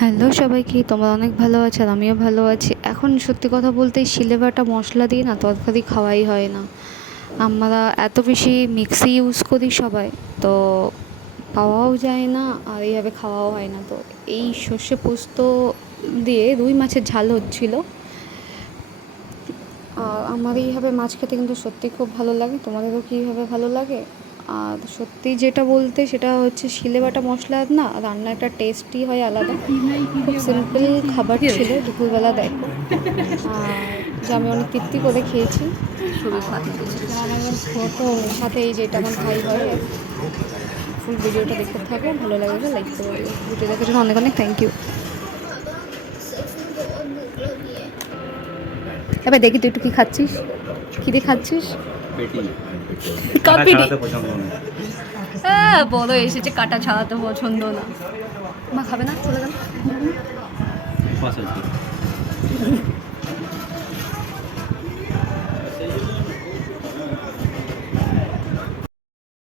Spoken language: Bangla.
হ্যালো সবাইকে, তোমরা অনেক ভালো আছো আর আমিও ভালো আছি। এখন সত্যি কথা বলতে এই শিলে বাটা মশলা দিয়ে না তরকারি খাওয়াই হয় না। আমরা এত বেশি মিক্সি ইউজ করি সবাই, তো পাওয়াও যায় না আর এইভাবে খাওয়াও হয় না। তো এই সর্ষে পোস্ত দিয়ে রুই মাছের ঝাল হচ্ছিল। আর আমার এইভাবে মাছ খেতে কিন্তু সত্যি খুব ভালো লাগে। তোমাদেরও কীভাবে ভালো লাগে? আর সত্যি যেটা বলতে সেটা হচ্ছে শিলে বাটা মশলা না রান্নার একটা টেস্টই হয় আলাদা। খুব সিম্পল খাবার ছিল দুপুরবেলা, দেখো। আর যা আমি অনেক তৃপ্তি করে খেয়েছি। ফটো সাথে এই যেটা আমার ভাই হয়। ফুল ভিডিওটা দেখতে থাকো, ভালো লাগবে লাইক করে দিও। ভিডিও দেখার জন্য অনেক অনেক থ্যাংক ইউ। এবার দেখি তুই একটু কী খাচ্ছিস, কী দিয়ে খাচ্ছিস? কাটা হ্যাঁ, বড় এসেছে, কাটা ছাড়াতে পছন্দ না। মা খাবে না, চলে গেল।